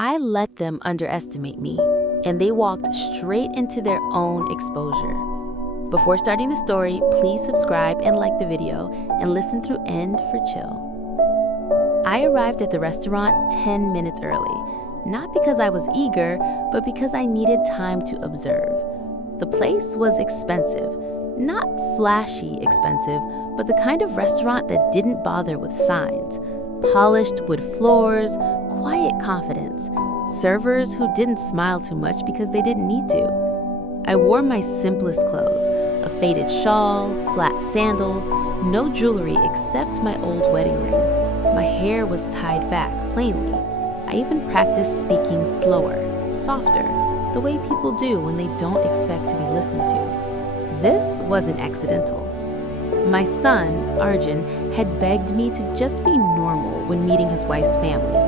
I let them underestimate me, and they walked straight into their own exposure. Before starting the story, please subscribe and like the video and listen through end for chill. I arrived at the restaurant 10 minutes early, not because I was eager, but because I needed time to observe. The place was expensive, not flashy expensive, but the kind of restaurant that didn't bother with signs. Polished wood floors, quiet confidence, servers who didn't smile too much because they didn't need to. I wore my simplest clothes, a faded shawl, flat sandals, no jewelry except my old wedding ring. My hair was tied back plainly. I even practiced speaking slower, softer, the way people do when they don't expect to be listened to. This wasn't accidental. My son, Arjun, had begged me to just be normal when meeting his wife's family.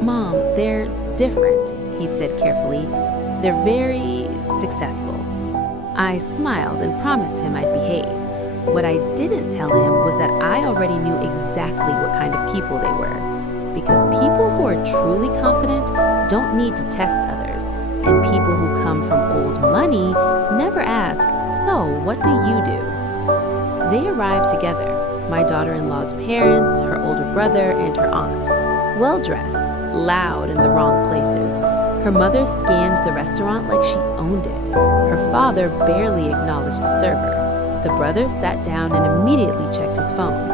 "Mom, they're different," he'd said carefully. "They're very successful." I smiled and promised him I'd behave. What I didn't tell him was that I already knew exactly what kind of people they were. Because people who are truly confident don't need to test others, and people who come from old money never ask, "So, what do you do?" They arrived together, my daughter-in-law's parents, her older brother, and her aunt. Well-dressed, loud in the wrong places. Her mother scanned the restaurant like she owned it. Her father barely acknowledged the server. The brother sat down and immediately checked his phone.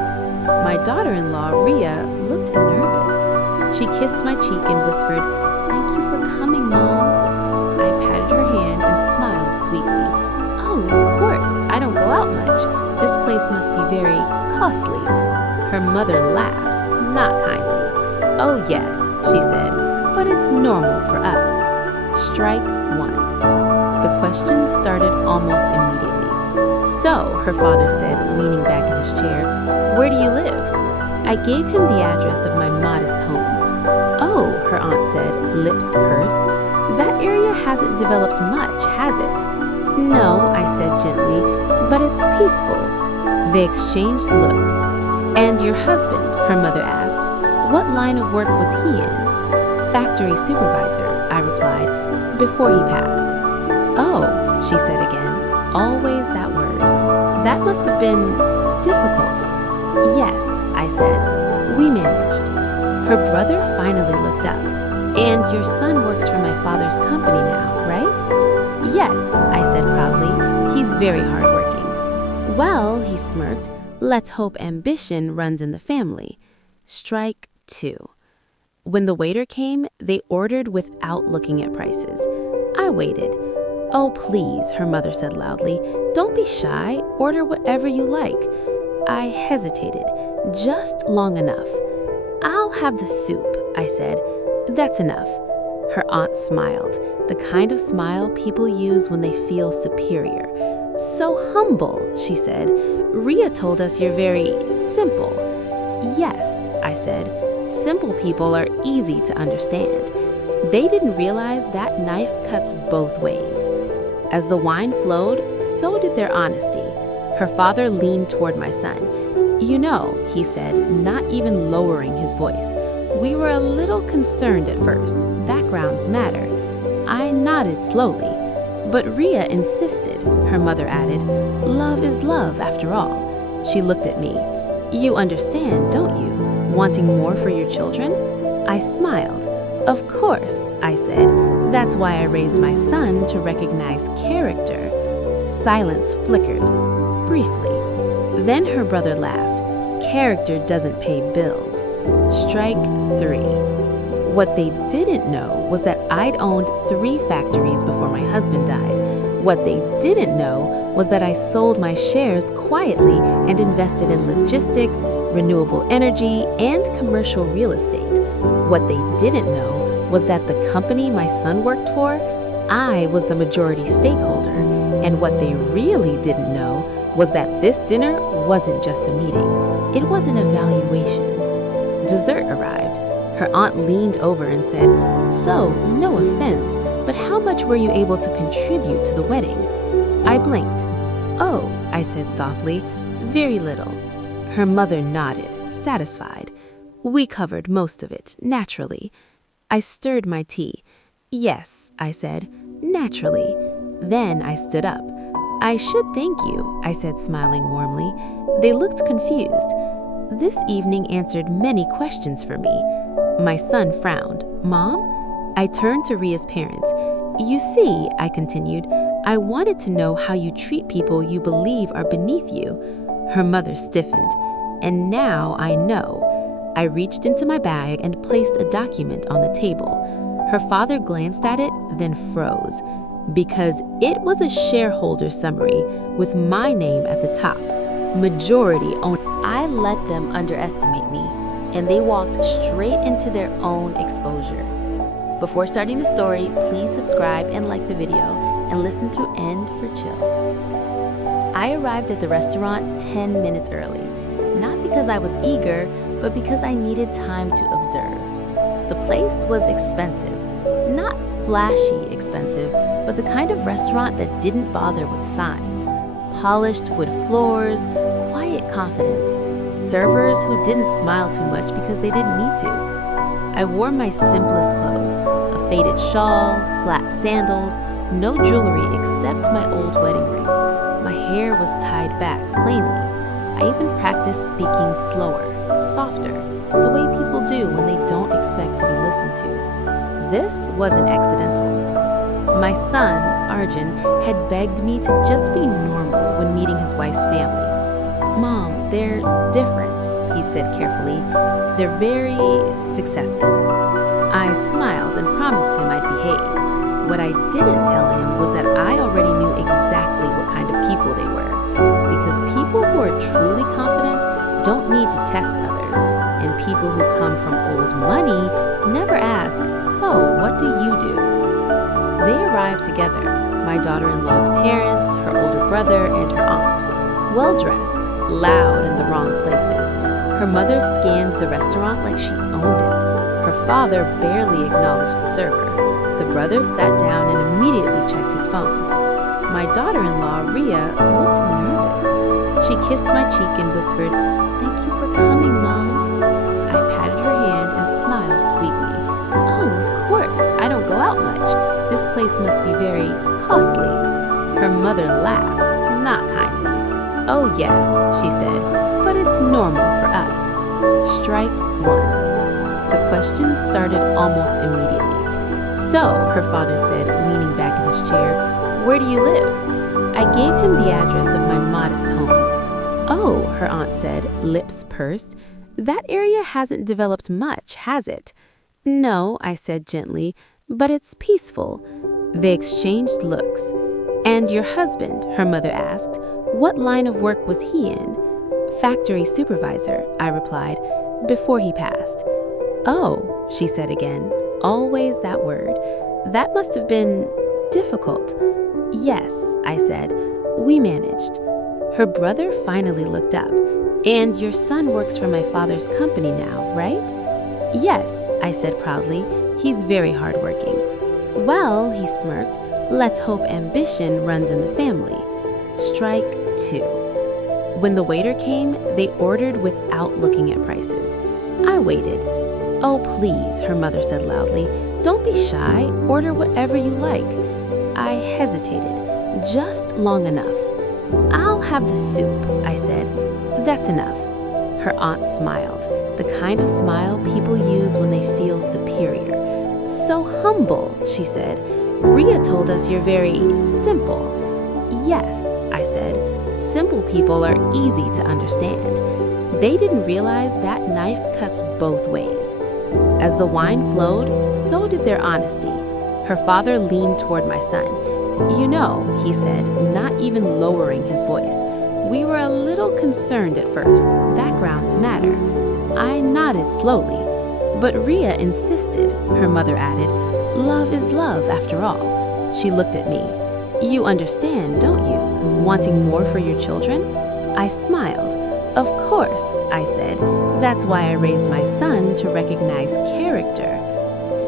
My daughter-in-law, Ria, looked nervous. She kissed my cheek and whispered, "Thank you for coming, Mom." I patted her hand and smiled sweetly. "Oh, of course, I don't go out much. This place must be very costly." Her mother laughed, not kindly. "Oh yes," she said, "but it's normal for us." Strike one. The questions started almost immediately. "So," her father said, leaning back in his chair, "where do you live?" I gave him the address of my modest home. "Oh," her aunt said, lips pursed, "that area hasn't developed much, has it?" "No," I said gently, "but it's peaceful." They exchanged looks. "And your husband?" her mother asked. "What line of work was he in?" "Factory supervisor," I replied, "before he passed." "Oh," she said again, always that word. "That must have been difficult." "Yes," I said, "we managed." Her brother finally looked up. "And your son works for my father's company now, right?" "Yes," I said proudly, "he's very hardworking." "Well," he smirked, "let's hope ambition runs in the family." Strike two. When the waiter came, they ordered without looking at prices. I waited. "Oh, please," her mother said loudly, "don't be shy. Order whatever you like." I hesitated, just long enough. "I'll have the soup," I said. "That's enough." Her aunt smiled, the kind of smile people use when they feel superior. "So humble," she said. "Ria told us you're very simple." "Yes," I said. "Simple people are easy to understand." They didn't realize that knife cuts both ways. As the wine flowed, so did their honesty. Her father leaned toward my son. "You know," he said, not even lowering his voice, "we were a little concerned at first. Backgrounds matter." I nodded slowly. "But Ria insisted," her mother added. "Love is love, after all." She looked at me. "You understand, don't you? Wanting more for your children?" I smiled. "Of course," I said. "That's why I raised my son to recognize character." Silence flickered, briefly. Then her brother laughed. "Character doesn't pay bills." Strike three. What they didn't know was that I'd owned 3 factories before my husband died. What they didn't know was that I sold my shares quietly and invested in logistics, renewable energy, and commercial real estate. What they didn't know was that the company my son worked for, I was the majority stakeholder. And what they really didn't know was that this dinner wasn't just a meeting. It was an evaluation. Dessert arrived. Her aunt leaned over and said, "So, no offense, but how much were you able to contribute to the wedding?" I blinked. "Oh," I said softly, "very little." Her mother nodded, satisfied. "We covered most of it, naturally." I stirred my tea. Yes, I said, naturally. Then I stood up. I should thank you, I said, smiling warmly. They looked confused. This evening answered many questions for me. My son frowned. Mom? I turned to Ria's parents. You see, I continued, I wanted to know how you treat people you believe are beneath you. Her mother stiffened. And now I know. I reached into my bag and placed a document on the table. Her father glanced at it, then froze, because it was a shareholder summary with my name at the top. Majority owned. I let them underestimate me, and they walked straight into their own exposure. Before starting the story, please subscribe and like the video, and listen through end for chill. I arrived at the restaurant 10 minutes early, not because I was eager, but because I needed time to observe. The place was expensive, not flashy expensive, but the kind of restaurant that didn't bother with signs. Polished wood floors, quiet confidence, servers who didn't smile too much because they didn't need to. I wore my simplest clothes, a faded shawl, flat sandals, no jewelry except my old wedding ring. My hair was tied back plainly. I even practiced speaking slower, softer, the way people do when they don't expect to be listened to. This wasn't accidental. My son, Arjun, had begged me to just be normal when meeting his wife's family. Mom, they're different, he'd said carefully. They're very successful. I smiled and promised him I'd behave. What I didn't tell him was that I already knew exactly what kind of people they were. Because people who are truly confident don't need to test others, and people who come from old money never ask, so what do you do? They arrived together, my daughter-in-law's parents, her older brother, and her aunt. Well-dressed, loud in the wrong places. Her mother scanned the restaurant like she owned it. Her father barely acknowledged the server. The brother sat down and immediately checked his phone. My daughter-in-law, Ria, looked nervous. She kissed my cheek and whispered, "Thank you for coming, Mom." I patted her hand and smiled sweetly. "Oh, of course, I don't go out much. This place must be very costly." Her mother laughed, not kindly. "Oh yes," she said, "but it's normal for us." Strike one. The questions started almost immediately. "So," her father said, leaning back in his chair, "where do you live?" I gave him the address of my modest home. "Oh," her aunt said, lips pursed, "that area hasn't developed much, has it?" "No," I said gently, "but it's peaceful." They exchanged looks. "And your husband," her mother asked, "what line of work was he in?" "Factory supervisor," I replied, "before he passed." "Oh," she said again, always that word. "That must have been difficult." "Yes," I said, "we managed." Her brother finally looked up. "And your son works for my father's company now, right?" "Yes," I said proudly, "he's very hardworking." "Well," he smirked, "let's hope ambition runs in the family." Strike two. When the waiter came, they ordered without looking at prices. I waited. "Oh, please," her mother said loudly, "don't be shy, order whatever you like." I hesitated, just long enough. "I'll have the soup," I said. "That's enough." Her aunt smiled, the kind of smile people use when they feel superior. "So humble," she said. "Ria told us you're very simple." "Yes," I said, "simple people are easy to understand." They didn't realize that knife cuts both ways. As the wine flowed, so did their honesty. Her father leaned toward my son. "You know," he said, not even lowering his voice, "we were a little concerned at first. Backgrounds matter." I nodded slowly. "But Ria insisted," her mother added. "Love is love, after all." She looked at me. "You understand, don't you? Wanting more for your children?" I smiled. "Of course," I said. "That's why I raised my son to recognize character."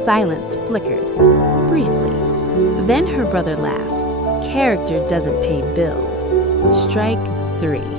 Silence flickered, briefly. Then her brother laughed. "Character doesn't pay bills." Strike three.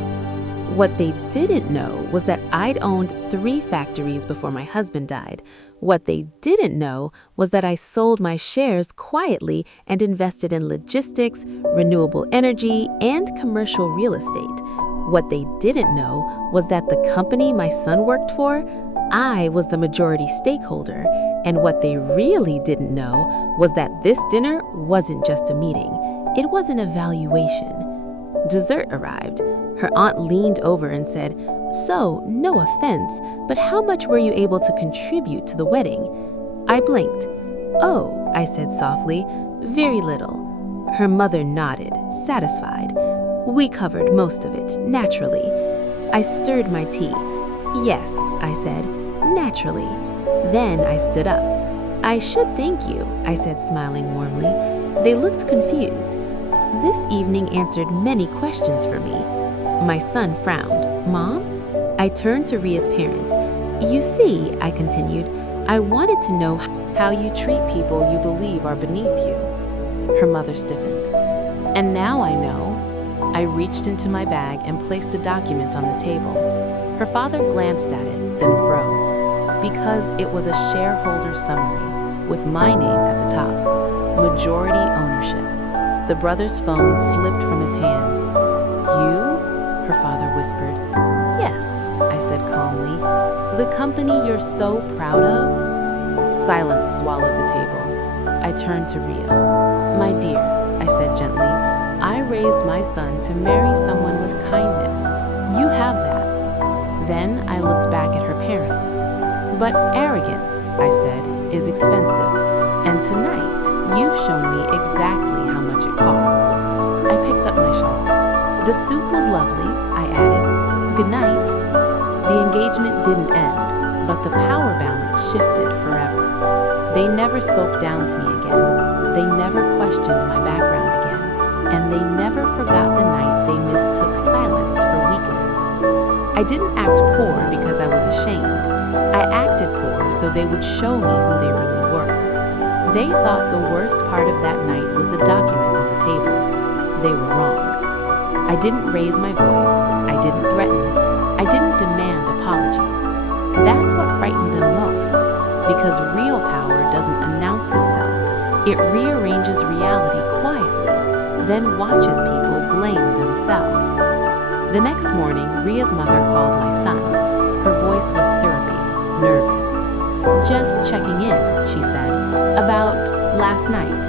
What they didn't know was that I'd owned 3 factories before my husband died. What they didn't know was that I sold my shares quietly and invested in logistics, renewable energy, and commercial real estate. What they didn't know was that the company my son worked for, I was the majority stakeholder. And what they really didn't know was that this dinner wasn't just a meeting. It was an evaluation. Dessert arrived. Her aunt leaned over and said, "So, no offense, but how much were you able to contribute to the wedding?" I blinked. "Oh," I said softly, "very little." Her mother nodded, satisfied. "We covered most of it, naturally." I stirred my tea. "Yes," I said, "naturally." Then I stood up. "I should thank you," I said, smiling warmly. They looked confused. This evening answered many questions for me. My son frowned. "Mom?" I turned to Ria's parents. "You see," I continued, "I wanted to know how you treat people you believe are beneath you." Her mother stiffened. "And now I know." I reached into my bag and placed a document on the table. Her father glanced at it, then froze, because it was a shareholder summary with my name at the top. Majority ownership. The brother's phone slipped from his hand. "You?" her father whispered. "Yes," I said calmly. "The company you're so proud of?" Silence swallowed the table. I turned to Ria. "My dear," I said gently, "I raised my son to marry someone with kindness. You have that." Then I looked back at her parents. "But arrogance," I said, "is expensive. And tonight, you've shown me exactly how much it costs." I picked up my shawl. "The soup was lovely," I added. "Good night." The engagement didn't end, but the power balance shifted forever. They never spoke down to me again. They never questioned my background again. And they never forgot the night they mistook silence for weakness. I didn't act poor because I was ashamed. I acted poor so they would show me who they really were. They thought the worst part of that night was the document on the table. They were wrong. I didn't raise my voice. I didn't threaten. I didn't demand apologies. That's what frightened them most, because real power doesn't announce itself. It rearranges reality quietly, then watches people blame themselves. The next morning, Ria's mother called my son. Her voice was syrupy, nervous. "Just checking in," she said, "about last night."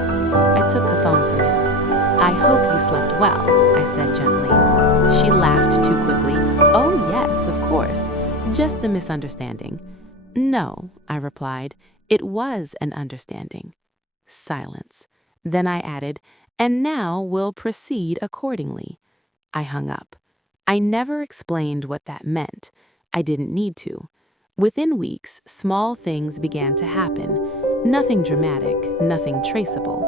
I took the phone from him. "I hope you slept well," I said gently. She laughed too quickly. "Oh yes, of course. Just a misunderstanding." "No," I replied. "It was an understanding." Silence. Then I added, "And now we'll proceed accordingly." I hung up. I never explained what that meant. I didn't need to. Within weeks, small things began to happen. Nothing dramatic, nothing traceable.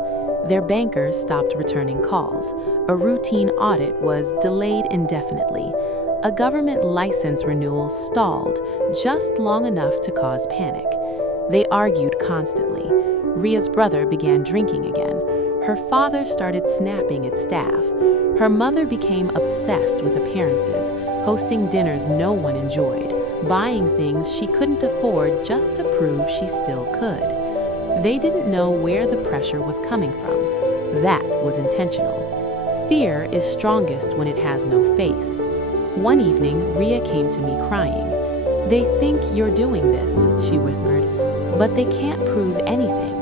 Their bankers stopped returning calls. A routine audit was delayed indefinitely. A government license renewal stalled just long enough to cause panic. They argued constantly. Ria's brother began drinking again. Her father started snapping at staff. Her mother became obsessed with appearances, hosting dinners no one enjoyed, buying things she couldn't afford just to prove she still could. They didn't know where the pressure was coming from. That was intentional. Fear is strongest when it has no face. One evening, Ria came to me crying. "They think you're doing this," she whispered, "but they can't prove anything."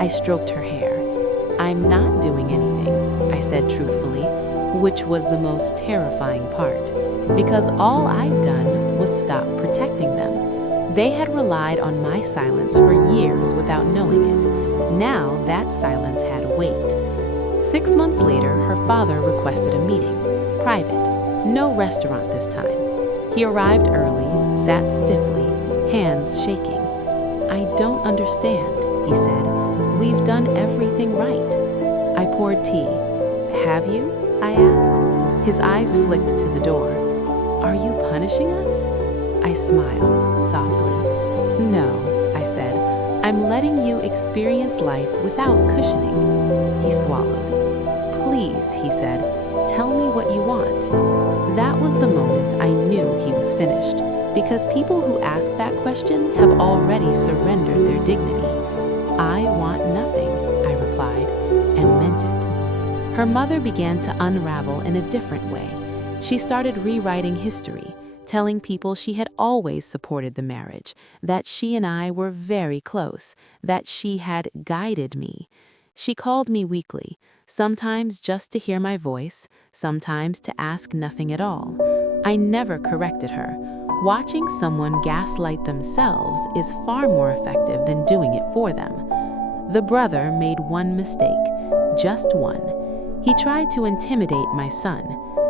I stroked her hair. "I'm not doing anything," I said truthfully, which was the most terrifying part, because all I'd done was stop protecting them. They had relied on my silence for years without knowing it. Now that silence had weight. 6 months later, her father requested a meeting. Private. No restaurant this time. He arrived early, sat stiffly, hands shaking. "I don't understand," he said. "We've done everything right." I poured tea. "Have you?" I asked. His eyes flicked to the door. "Are you punishing us?" I smiled softly. "No," I said. "I'm letting you experience life without cushioning." He swallowed. "Please," he said, Tell me what you want." That was the moment I knew he was finished, because people who ask that question have already surrendered their dignity. "I want nothing," I replied, and meant it. Her mother began to unravel in a different way. She started rewriting history, telling people she had always supported the marriage, that she and I were very close, that she had guided me. She called me weekly, sometimes just to hear my voice, sometimes to ask nothing at all. I never corrected her. Watching someone gaslight themselves is far more effective than doing it for them. The brother made one mistake, just one. He tried to intimidate my son,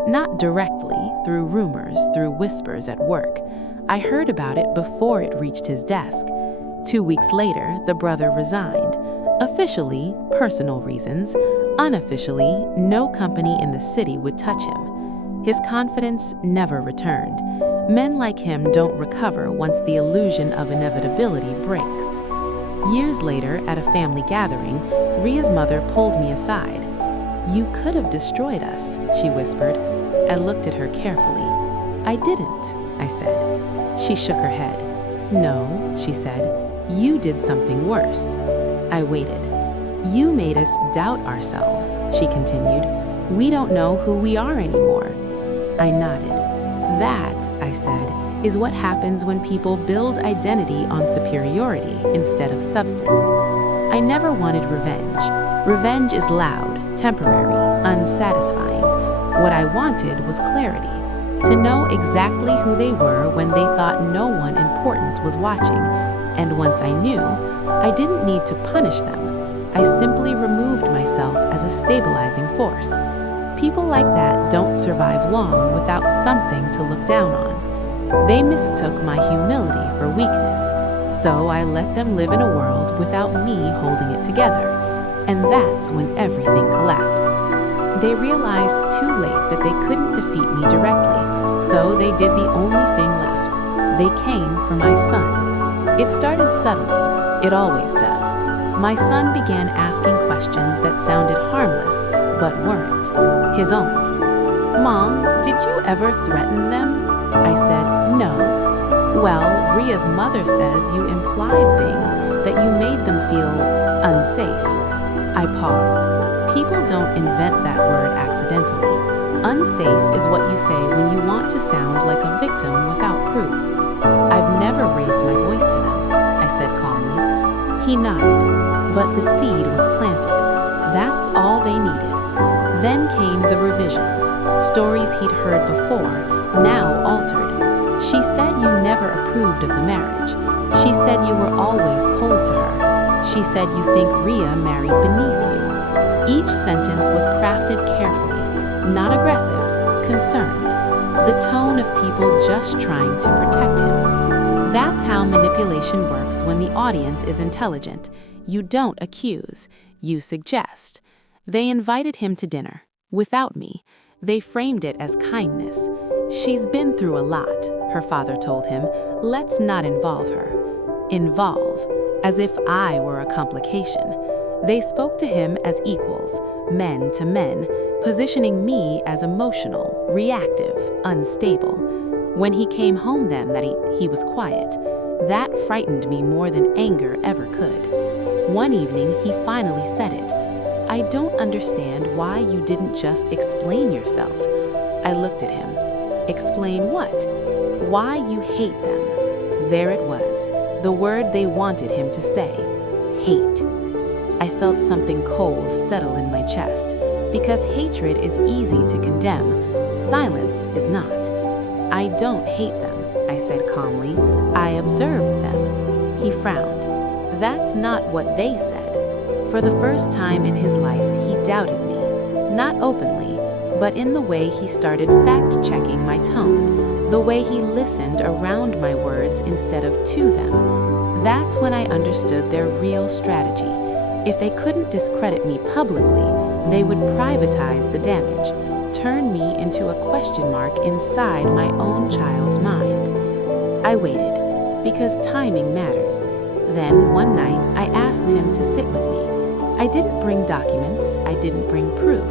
not directly, through rumors, through whispers at work. I heard about it before it reached his desk. 2 weeks later, the brother resigned. Officially, personal reasons. Unofficially, no company in the city would touch him. His confidence never returned. Men like him don't recover once the illusion of inevitability breaks. Years later, at a family gathering, Ria's mother pulled me aside. "You could have destroyed us," she whispered. I looked at her carefully. "I didn't," I said. She shook her head. "No," she said, "you did something worse." I waited. "You made us doubt ourselves," she continued. "We don't know who we are anymore." I nodded. "That," I said, "is what happens when people build identity on superiority instead of substance." I never wanted revenge. Revenge is loud, temporary, unsatisfying. What I wanted was clarity, to know exactly who they were when they thought no one important was watching. And once I knew, I didn't need to punish them. I simply removed myself as a stabilizing force. People like that don't survive long without something to look down on. They mistook my humility for weakness, so I let them live in a world without me holding it together. And that's when everything collapsed. They realized too late that they couldn't defeat me directly, so they did the only thing left. They came for my son. It started subtly. It always does. My son began asking questions that sounded harmless, but weren't. His own. "Mom, did you ever threaten them?" I said, "No." "Well, Ria's mother says you implied things, that you made them feel unsafe." I paused. People don't invent that word accidentally. Unsafe is what you say when you want to sound like a victim without proof. "I've never raised my voice to them," I said calmly. He nodded, but the seed was planted. That's all they needed. Then came the revisions, stories he'd heard before, now altered. "She said you never approved of the marriage. She said you were always cold to her. She said you think Ria married beneath you." Each sentence was crafted carefully, not aggressive, concerned. The tone of people just trying to protect him. That's how manipulation works when the audience is intelligent. You don't accuse, you suggest. They invited him to dinner, without me. They framed it as kindness. "She's been through a lot," her father told him. "Let's not involve her." Involve, as if I were a complication. They spoke to him as equals, men to men, positioning me as emotional, reactive, unstable. When he came home then that he was quiet, that frightened me more than anger ever could. One evening he finally said it. "I don't understand why you didn't just explain yourself." I looked at him. "Explain what?" "Why you hate them." There it was, the word they wanted him to say. Hate. I felt something cold settle in my chest, because hatred is easy to condemn, silence is not. "I don't hate them," I said calmly. "I observed them." He frowned. "That's not what they said." For the first time in his life, he doubted me, not openly, but in the way he started fact-checking my tone, the way he listened around my words instead of to them. That's when I understood their real strategy. If they couldn't discredit me publicly, they would privatize the damage, turn me into a question mark inside my own child's mind. I waited, because timing matters. Then, one night, I asked him to sit with me. I didn't bring documents, I didn't bring proof.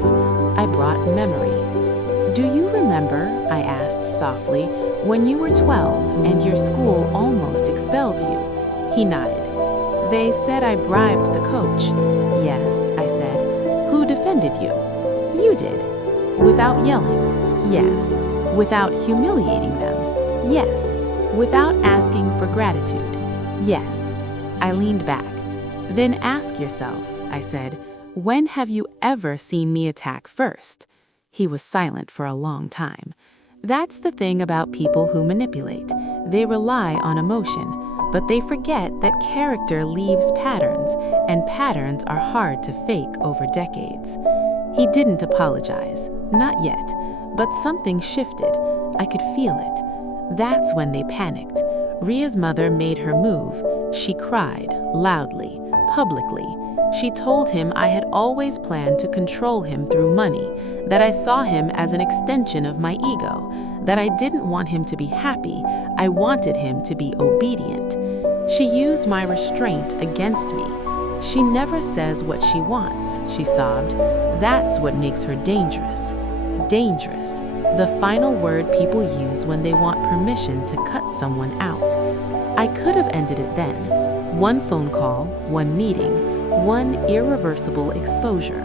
I brought memory. Do you remember, I asked softly, when you were 12 and your school almost expelled you? He nodded. They said I bribed the coach. Yes, I said. Who defended you? You did. Without yelling? Yes. Without humiliating them? Yes. Without asking for gratitude? Yes. I leaned back. Then ask yourself, I said, when have you ever seen me attack first? He was silent for a long time. That's the thing about people who manipulate. They rely on emotion, but they forget that character leaves patterns, and patterns are hard to fake over decades. He didn't apologize, not yet, but something shifted. I could feel it. That's when they panicked. Ria's mother made her move. She cried, loudly, publicly. She told him I had always planned to control him through money, that I saw him as an extension of my ego, that I didn't want him to be happy, I wanted him to be obedient. She used my restraint against me. She never says what she wants, she sobbed. That's what makes her dangerous. Dangerous, the final word people use when they want permission to cut someone out. I could have ended it then. One phone call, one meeting, one irreversible exposure.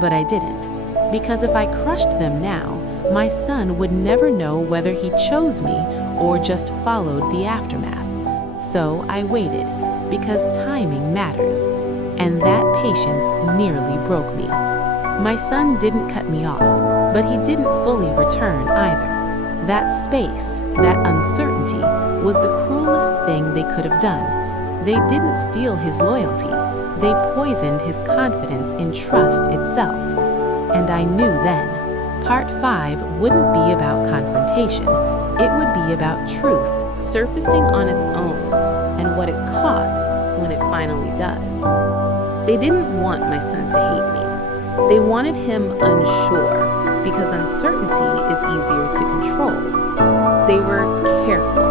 But I didn't, because if I crushed them now, my son would never know whether he chose me or just followed the aftermath. So I waited, because timing matters, and that patience nearly broke me. My son didn't cut me off, but he didn't fully return either. That space, that uncertainty, was the cruelest thing they could have done. They didn't steal his loyalty. They poisoned his confidence in trust itself. And I knew then, part 5 wouldn't be about confrontation. It would be about truth, surfacing on its own, and what it costs when it finally does. They didn't want my son to hate me. They wanted him unsure, because uncertainty is easier to control. They were careful,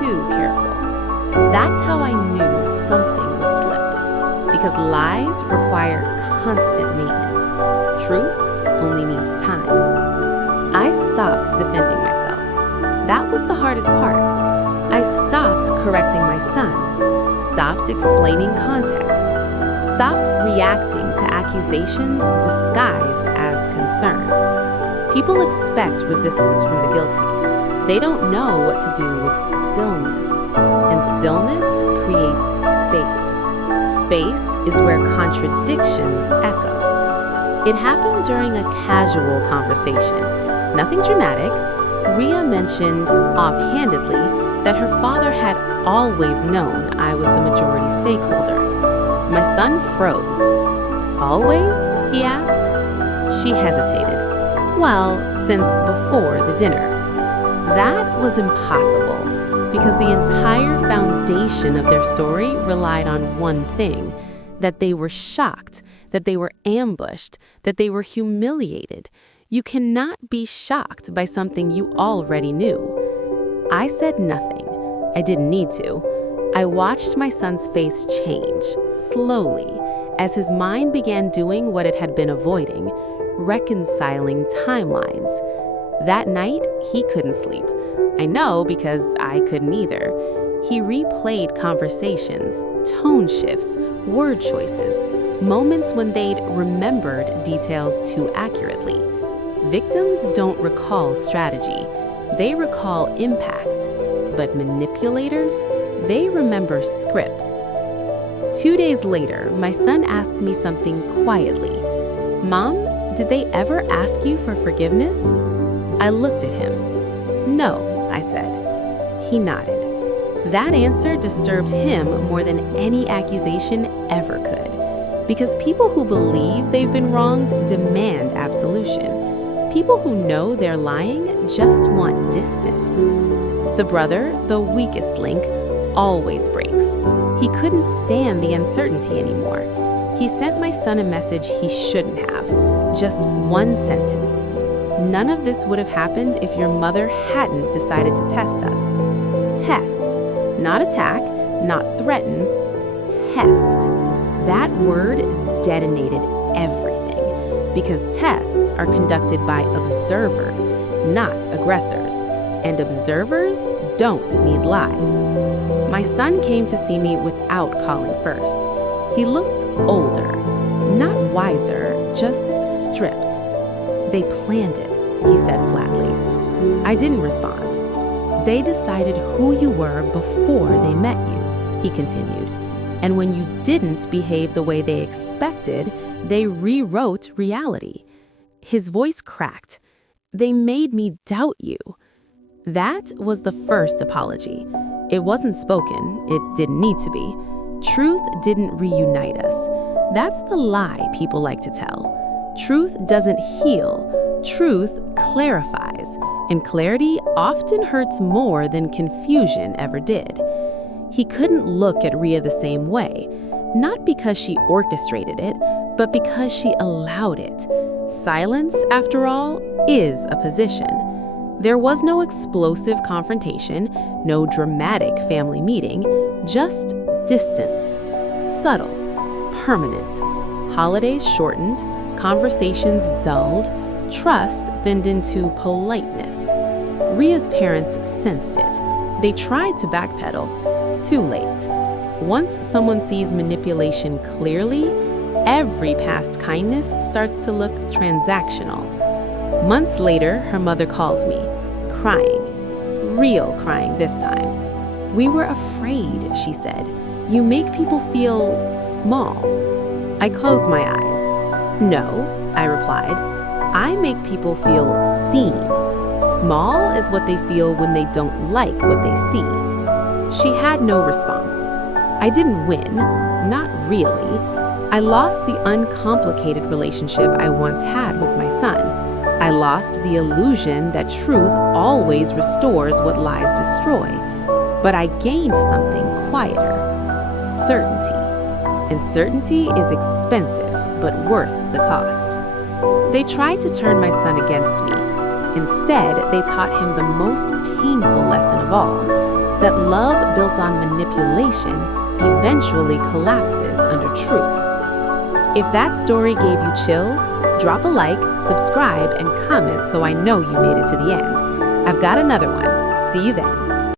too careful. That's how I knew something would slip. Because lies require constant maintenance. Truth only needs time. I stopped defending myself. That was the hardest part. I stopped correcting my son, stopped explaining context, stopped reacting to accusations disguised as concern. People expect resistance from the guilty. They don't know what to do with stillness, and stillness creates space. Space is where contradictions echo. It happened during a casual conversation, nothing dramatic. Ria mentioned offhandedly that her father had always known I was the majority stakeholder. My son froze. Always? He asked. She hesitated. Well, since before the dinner. That was impossible, because the entire foundation of their story relied on one thing: that they were shocked, that they were ambushed, that they were humiliated. You cannot be shocked by something you already knew. I said nothing. I didn't need to. I watched my son's face change, slowly, as his mind began doing what it had been avoiding, reconciling timelines. That night, he couldn't sleep. I know because I couldn't either. He replayed conversations, tone shifts, word choices, moments when they'd remembered details too accurately. Victims don't recall strategy. They recall impact. But manipulators, they remember scripts. 2 days later, my son asked me something quietly. Mom, did they ever ask you for forgiveness? I looked at him. No, I said. He nodded. That answer disturbed him more than any accusation ever could. Because people who believe they've been wronged demand absolution. People who know they're lying just want distance. The brother, the weakest link, always breaks. He couldn't stand the uncertainty anymore. He sent my son a message he shouldn't have. Just one sentence. None of this would have happened if your mother hadn't decided to test us. Test. Not attack, not threaten. Test. That word detonated everything, because tests are conducted by observers, not aggressors, and observers don't need lies. My son came to see me without calling first. He looked older, not wiser, just stripped. "They planned it," he said flatly. I didn't respond. "They decided who you were before they met you," he continued. "And when you didn't behave the way they expected, they rewrote reality." His voice cracked. "They made me doubt you." That was the first apology. It wasn't spoken. It didn't need to be. Truth didn't reunite us. That's the lie people like to tell. Truth doesn't heal. Truth clarifies, and clarity often hurts more than confusion ever did. He couldn't look at Rhea the same way, not because she orchestrated it, but because she allowed it. Silence, after all, is a position. There was no explosive confrontation, no dramatic family meeting, just distance. Subtle, permanent. Holidays shortened, conversations dulled, trust thinned into politeness. Rhea's parents sensed it. They tried to backpedal. Too late. Once someone sees manipulation clearly, every past kindness starts to look transactional. Months later, her mother called me, crying. Real crying this time. "We were afraid," she said. "You make people feel small." I closed my eyes. "No," I replied. "I make people feel seen. Small is what they feel when they don't like what they see." She had no response. I didn't win, not really. I lost the uncomplicated relationship I once had with my son. I lost the illusion that truth always restores what lies destroy. But I gained something quieter: certainty. And certainty is expensive, but worth the cost. They tried to turn my son against me. Instead, they taught him the most painful lesson of all, that love built on manipulation eventually collapses under truth. If that story gave you chills, drop a like, subscribe, and comment so I know you made it to the end. I've got another one. See you then.